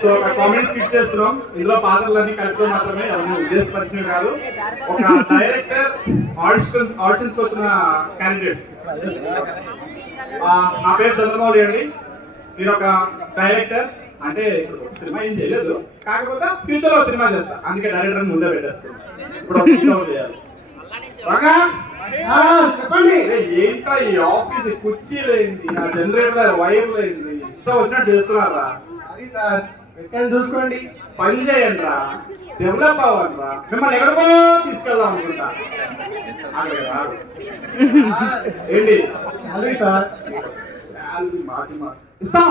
So comments click చేస్తున్నాం. ఇందులో పాత్రలన్నీ కలిపితే మాత్రమే అవన్నీ ఉద్దేశపరిచినవి కాదు. ఒక డైరెక్టర్ ఆడిషన్స్ వచ్చిన క్యాండిడేట్స్. నా పేరు చంద్రమౌళి అండి. నేను ఒక డైరెక్టర్. అంటే సినిమా ఏం చేయలేదు, కాకపోతే ఫ్యూచర్ లో సినిమా చేస్తా, అందుకే డైరెక్టర్ ముందే పెట్టేస్తాను. ఇప్పుడు చేయాలి. చెప్పండి, ఏంట్రా ఈ ఆఫీస్ కుర్చీలు ఏంటి, ఆ జనరేటర్ వైర్లు ఏంటి, ఇష్టం వచ్చినట్టు చేస్తున్నారా? అది సార్ చూసుకోండి, పని చేయండి రా, డెవలప్ అవ్వండి రా. మిమ్మల్ని ఎక్కడికో తీసుకెళ్దాం అనుకుంటా. ఏంటి సార్ ఇస్తాం,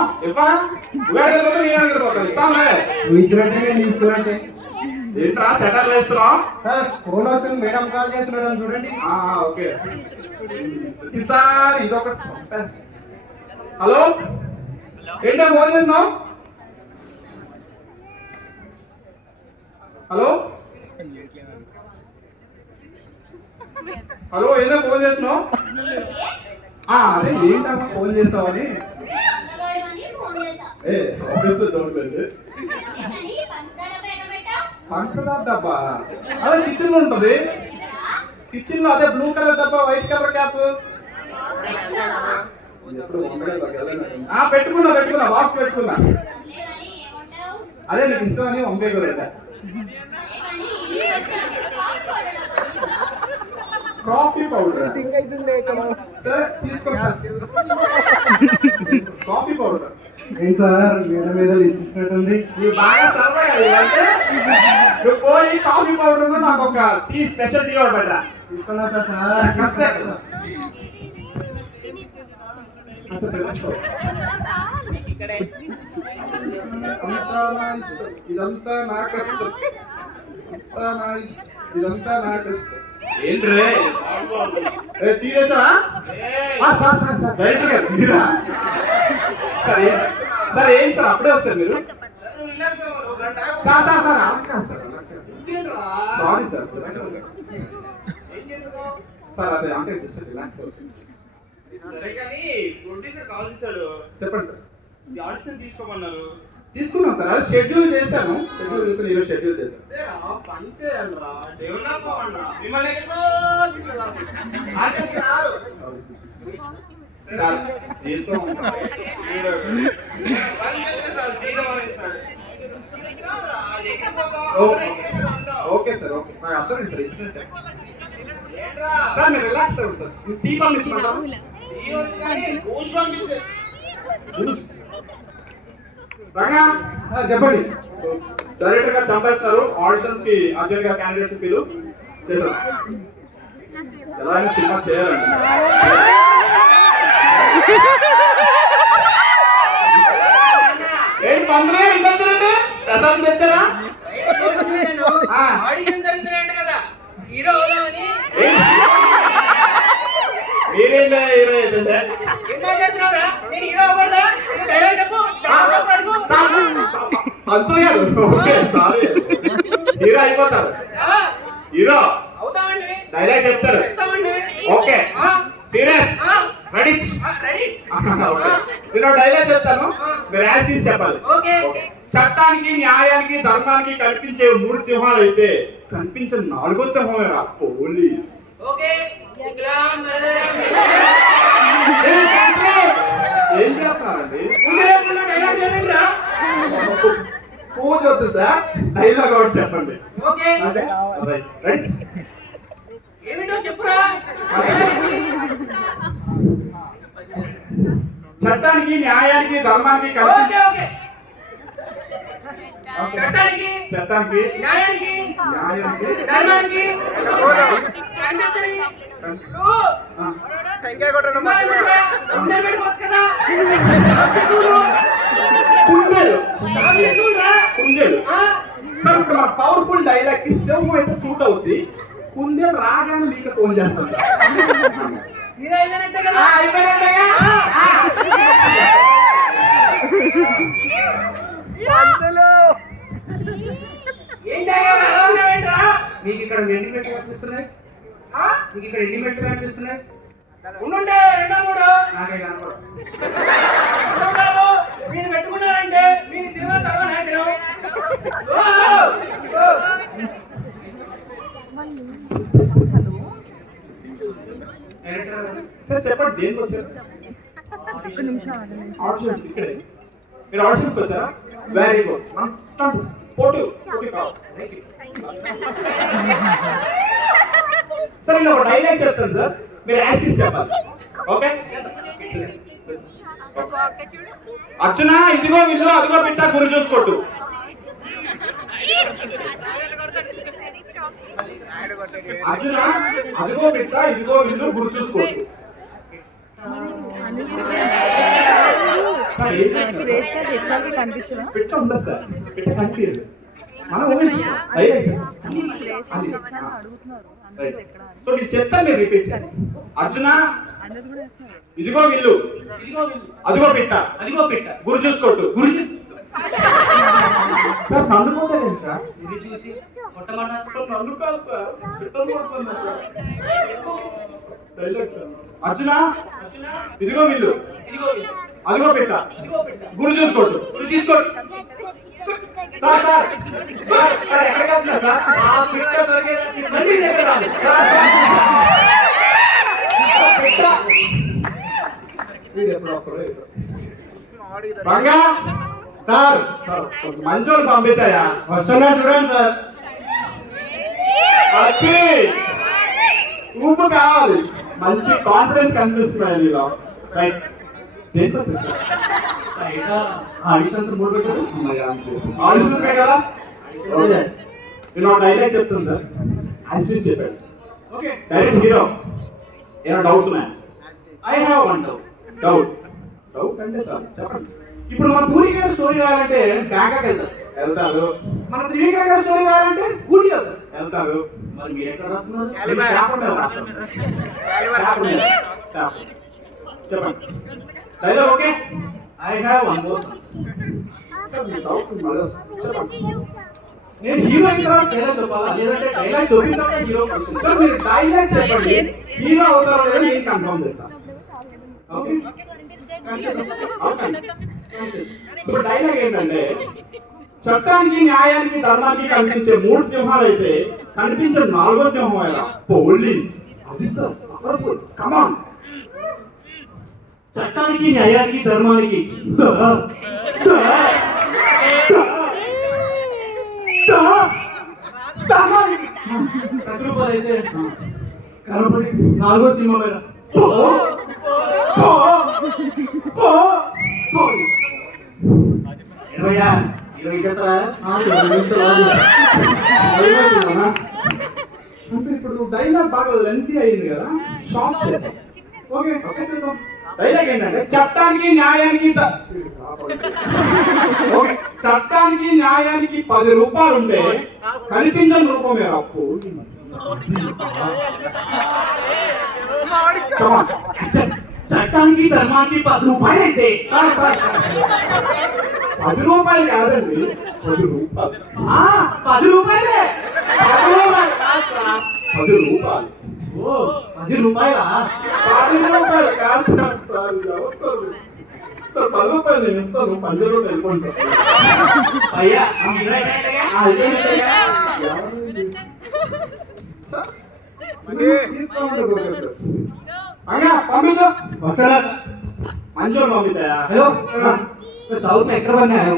ఇస్తాంలే. తీసుకురండి. ఏంట్రా సెటర్ వేస్తున్నాం సార్? ఫోన్ వస్తుంది, మేడం కాల్ చేస్తున్నారని చూడండి. ఓకే సార్, ఇదొకటి. హలో, ఏంటో ఫోన్ చేస్తున్నావు? హలో హలో, ఏదో ఫోన్ చేస్తున్నావు? అదే ఏంటమ్మా ఫోన్ చేస్తావని. ఆఫీస్ దొరకలేదు. పంచదార డబ్బా అదే కిచెన్ లో ఉంటది. కిచెన్ లో అదే బ్లూ కలర్ డబ్బా, వైట్ కలర్ క్యాప్. పెట్టుకున్నా బాక్స్ పెట్టుకున్నా. అదే నీకు ఇష్టం అని వంకాయ కూర. కాఫీ పౌడర్ సార్, తీసుకో సార్. కాఫీ పౌడర్ ఏంటి సార్, మేడం మీద ఇచ్చినట్టుంది. నువ్వు బాగా సరదా అంటే నువ్వు పోయి కాఫీ పౌడర్ నాకు ఒక టీ, స్పెషల్ టీ ఒకటి పెట్టా. తీసుకున్నా సార్. ఇదంతా నా కష్టం. ఏంట్రే టీ తెచ్చా? డైరెక్టర్ గారు మీరా? సార్ ఏంటి సార్ అప్పుడే వస్తారు మీరు? Sir sorry sir. సార్ అదే అంటే రిలాక్స్. సరే కానీ ప్రొడ్యూసర్ కాల్ చేశాడు. చెప్పండి సార్. ఆడిషన్ తీసుకోమన్నారు. తీసుకున్నాం సార్, అది షెడ్యూల్ చేశాను. ఈరోజు షెడ్యూల్ చేశాను. పని చేయండి రా, డెవలప్ అవ్వండి రా. మిమ్మల్ని జీతం ఓకే సార్, ఓకే నాకు అర్థం సార్. ఇచ్చినట్టే సార్, మీరు రిలాక్స్ అవ్వండి సార్. టీ పంపించుకుంటాం. చెప్పండి. డైరెక్టర్ గా చంపేస్తున్నారు. ఆడిషన్స్ కి అర్జెంట్ గా క్యాండిడేట్స్ పిలు చేశారు. ఎలా అయినా సినిమా చేయాలండి. ఏంటి పందులే ఇంకొచ్చారండి? ప్రసాదం తెచ్చారా? మీరేంటే హీరో ఏంటంటే పంతులు గారు. ఓకే సారీ, హీరో అయిపోతారు. హీరో డైలాగ్ చెప్తారు. Okay serious, ready? నేను డైలాగ్ చెప్తాను, మీరు యాక్ట్ చెప్పాలి. చట్టానికి, న్యాయానికి, ధర్మానికి కనిపించే 3 సింహాలు అయితే కనిపించే 4వ సింహమే రా పోలీస్. ఏం చేస్తున్నారండి? పూజ వద్దు సార్, డైలాగ్ ఒకటి చెప్పండి. చట్టానికి, న్యాయానికి, ధర్మానికి చట్టానికి, న్యాయానికి, ధర్మానికి పవర్ఫుల్ డైలాగ్ కి సింహం అయితే సూట్ అవుతుంది. కుందేలు రాగానే మీకు ఫోన్ చేస్తాను సార్. మీకు ఇక్కడ ఎన్ని మెట్లు కనిపిస్తున్నాయి? మీకు ఇక్కడ ఎన్ని మెట్లు కనిపిస్తున్నాయి? ఉండే 2 3 నాకే కనపడదు. మీరు పెట్టుకున్నారా? చెప్పండి దేనికి వచ్చారు? ఆడిషన్స్ ఇక్కడే. మీరు ఆడిషన్స్ వచ్చారా? Very good. పోటీ కావాలి. సార్ నేను ఒక డైలాగ్ చెప్తాను సార్, మీరు యాక్సిస్ చెప్పాలి. ఓకే? అర్చున ఇదిగో ఇల్లు అదిగో బిడ్డ గురి చూసుకోట్టు. అర్చున అదిగో బిడ్డ ఇదిగో ఇల్లు గురి చూసుకోట్టు. బిడ్డ ఉండదు సార్, బిడ్డ కనిపించదు. మనం సో నేను చెప్తా, మీరు రిపీట్ చేయండి. అర్జున ఇదిగో ఇల్లు అదిగో బిడ్డ గురి చూసుకోట్టు. సార్ నన్ను కొట్టలేదు సార్, ఇది చూసి కొట్టమన్నారు. నన్ను కాదు సార్, బిడ్డను కొడుతున్నా సార్. Dialogue sir. అర్జున ఇదిగో ఇల్లు అదిగో బిడ్డ గురి చూసుకోట్టు. సార్ సార్ సార్ ఎక్కడికి వెళ్తున్నా సార్? ఆ బిడ్డ దొరికేది మళ్ళీ దగ్గర సార్ సార్ రంగా సార్ కొంచెం మంచోళ్ళు పంపించాయా? వస్తున్నా చూడండి సార్. అది ఊపు కావాలి, మంచి కాన్ఫిడెన్స్ కనిపిస్తున్నాయి మీలో. రైట్, దేనికి వచ్చేసి ఆడిషన్స్ మూడు పెట్టారు. ఆడిషన్స్ కదా. ఓకే, నేను ఒక డైలాగ్ చెప్తాను సార్, యాక్సిస్ చెప్పాడు. ఓకే, డైరెక్ట్ హీరో ఏమైనా డౌట్స్ ఉన్నాయా? ఐ హ్యావ్ వన్ డౌట్ అంటే సార్ చెప్పండి. ఇప్పుడు మన పూరి గారి స్టోరీ రాయాలంటే బ్యాంకాక్ వెళ్తారు. మన త్రివిక్రమ్ గారి స్టోరీ రాయాలంటే ఊటీ వెళ్తారు. మరి మీరు ఎక్కడ రాస్తున్నారు? చెప్పండి dialogue. Okay, I have one more sir. Me doubt చెప్పండి. నేను హీరో అయిన తర్వాత డైలాగ్ చెప్పాలా, లేదంటే డైలాగ్ చెప్పిన తర్వాత హీరో? సార్ మీరు డైలాగ్ చెప్పండి, హీరో అవుతారో లేదో నేను కన్ఫర్మ్ చేస్తాను. ఓకే, ఇప్పుడు డైలాగ్ ఏంటంటే, చట్టానికి న్యాయానికి ధర్మానికి కనిపించే మూడు సింహాలు అయితే కనిపించే నాలుగో సింహం అయినా పోలీస్. అది సార్ పవర్ఫుల్. కమాన్. చట్టానికి న్యాయానికి ధర్మానికి శత్రుపతి అయితే కనపడి నాలుగో సింహం అయినా ఇప్పుడు డైలాగ్ బాగా లెంతీ అయింది కదా, షార్ట్ చేద్దాం. ఓకే, డైలాగ్ ఏంటంటే, చట్టానికి న్యాయానికి చట్టానికి న్యాయానికి 10 రూపాయలు ఉంటే కనిపించని రూపమే అప్పు. చట్టానికి ధర్మానికి 10 రూపాయలు అయితే 10 రూపాయలు కాదండి, 10 రూపాయలు. 10 రూపాయలే, 10 రూపాయలు కాదు సార్, 10 రూపాయలు. ఓ 10 రూపాయలా? 10 రూపాయలు కాదు సార్. సార్ 10 రూపాయలు నేను ఇస్తాను, 10 రూపాయలు వెళ్ళిపోండి సార్. అయ్యా పంపించు. వస్తారా సార్? మంచోడు పంపించాయా? హలో సౌత్ में ఎక్కడ పడినా है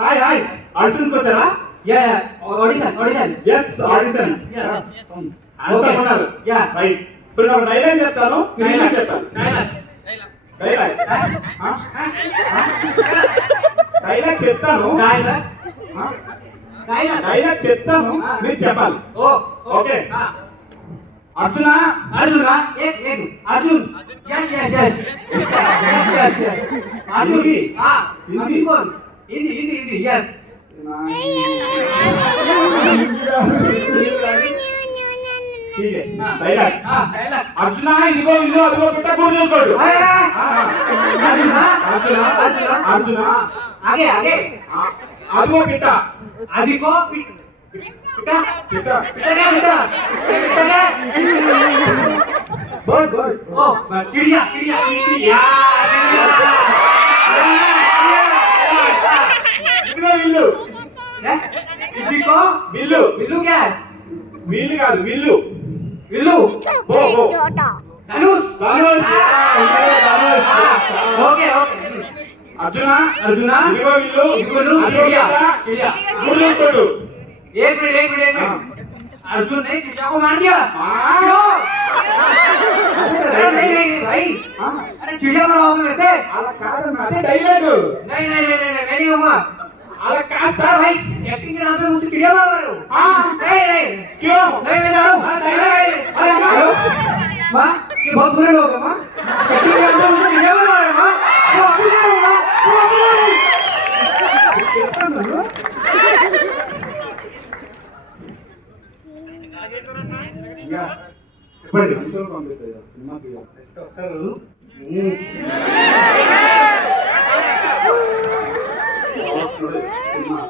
హాయ్ హాయ్, ఆడిషన్స్ వచ్చారా? Yeah audition yes auditions answer ఉన్నారు. Yeah right. సో నేను ఒక డైలాగ్ చెప్తాను, మీరు చెప్పాలి. డైలాగ్ చెప్తాను, డైలాగ్ చెప్తాను, మీరు చెప్పాలి. Okay, Arjuna Arjun Arjun Hindi yes dialogue. Arjuna ఇదిగో ఇల్లు అదిగో బిడ్డ గురి చూసుకోడు. అర్జున అదిగో బిడ్డ అదిగో బర్డ్ ఓ చిడియా ఇదిగో ఇల్లు ఇదిగో విల్లు. విల్లు క్యా? వీలు కాదు, విల్లు. విల్లు బో బో ధనుష్ ధనుష్ ఓకే ఓకే అర్జున అర్జున ఇదిగో విల్లు ఇదిగోలు అదిగో చిడియా బిడ్డ. चिड़िया గురుస్తుడు एक मिनट अर्जुन ने चिड़िया को मार दिया हाँ। क्यों अरे नहीं नहीं भाई अरे चिड़िया मरवाओगे मेरे से అలా కాదన్న అదే డైలాగ్ नहीं नहीं नहीं नहीं मैं नहीं होगा అలా కాదు सर भाई एक्टिंग के नाम पे मुझसे चिड़िया मरवा रहे हो हाँ। नहीं नहीं क्यों नहीं मैं जा रहा हूँ हाँ, नहीं, अरे हेलो माँ ये बहुत बुरे लोग हैं माँ एक्टिंग के नाम पे मुझसे चिड़िया मरवा रहे हो माँ वो वापस आ रहा हूँ माँ वो वापस आ रहा हूँ ఇంకా చెప్పండి నిమిషంలో పంపిస్తాయి సినిమాకి వస్తారు సినిమా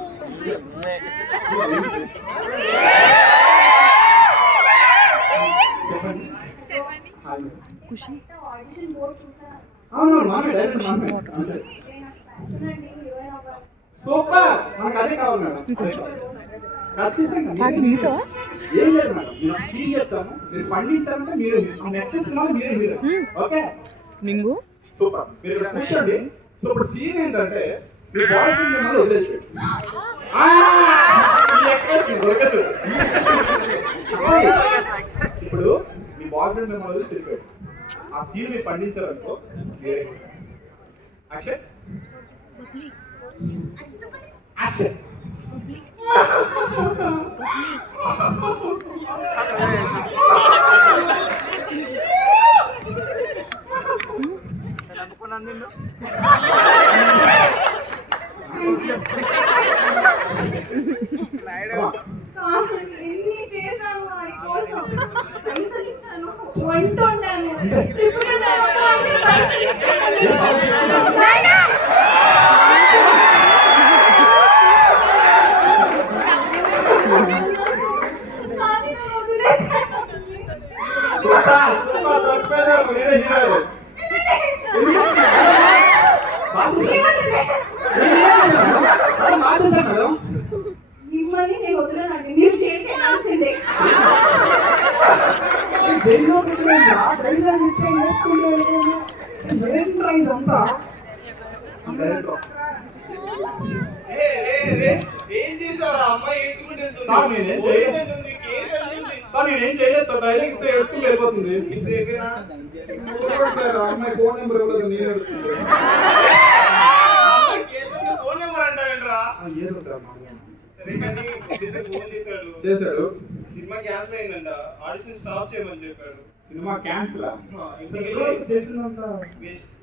ఖుషి ఆడిషన్ బోర్డ్ చూసాను అవును మామే డైరెక్ట్ మామే అంతే చూడండి హీరోయిన్ ఒక సూపర్ మనకు అదే కావాలి మేడం అదే కావాలి. ఖచ్చితంగా ఏం లేదు మేడం నేను సీన్ చెప్తాను మీరు పండించాలంటే మీరు నెక్స్ట్ సినిమాలో మీరు హీరో ఓకే మింగు సూపర్ మీరు ఇక్కడ కూర్చోండి సో ఇప్పుడు సీన్ ఏంటంటే మీ బాయ్ ఫ్రెండ్ మిమ్మల్ని వదిలేసిపోయాడు ఈ ఎక్స్ప్రెషన్ దొరికేసాడు ఇప్పుడు మీ బాయ్ ఫ్రెండ్ మిమ్మల్ని వదిలేసి వెళ్ళిపోయాడు ఆ సీన్ మీరు పండించారనుకో మీరే యాక్షన్ యాక్షన్ ఎన్ని చేశాను వాడి కోసం పైసలు ఇచ్చాను వంట వండాను ట్రిప్ వెళ్ళాను అన్ని పైసలు ఇచ్చాను నాయనా! కానీ నన్ను వదిలేశాడు. సూపర్ సూపర్ దొరికిపోయారు మీరే హీరో మార్చేసాను మేడం మిమ్మల్ని నేను వదలనండి మీరు చేయాల్సిందే జైల్లో పెట్టిన ధైర్యాన్ని ఇచ్చాను నేర్చుకుంటే ఏంట్రా ఇదంతా డైరెక్టర్ ఏం చేశారు ఆ అమ్మాయి ఏడ్చుకుంటూ వెళ్తుంది. సార్, నేనేం పోలీస్ చేయలేదు. అంటుంది, కేసు అంటుంది. సార్ నేనేం చేయలేదు సార్ డైరెక్ట్ ఇస్తే ఏడ్చుకుని వెళ్ళిపోతుంది ఇంతసేపేనా? ఊరుకోండి సార్ ఆ అమ్మాయి ఫోన్ నెంబర్ ఇవ్వలేదు నేను అడుగుతుంది ఆ అమ్మాయి కేసు అంటూ ఫోన్ నెంబర్ అంటావేంట్రా? ఏదో సార్ మామూలు. సరే కానీ ప్రొడ్యూసర్ ఫోన్ చేశాడు. చేశాడు సినిమా క్యాన్సిల్ అయిందంట. ఆడిషన్ స్టాప్ చేయమని చెప్పాడు. సినిమా క్యాన్సిల్ ఇప్పుడు వెళ్ళి చేసిందంతా వేస్ట్.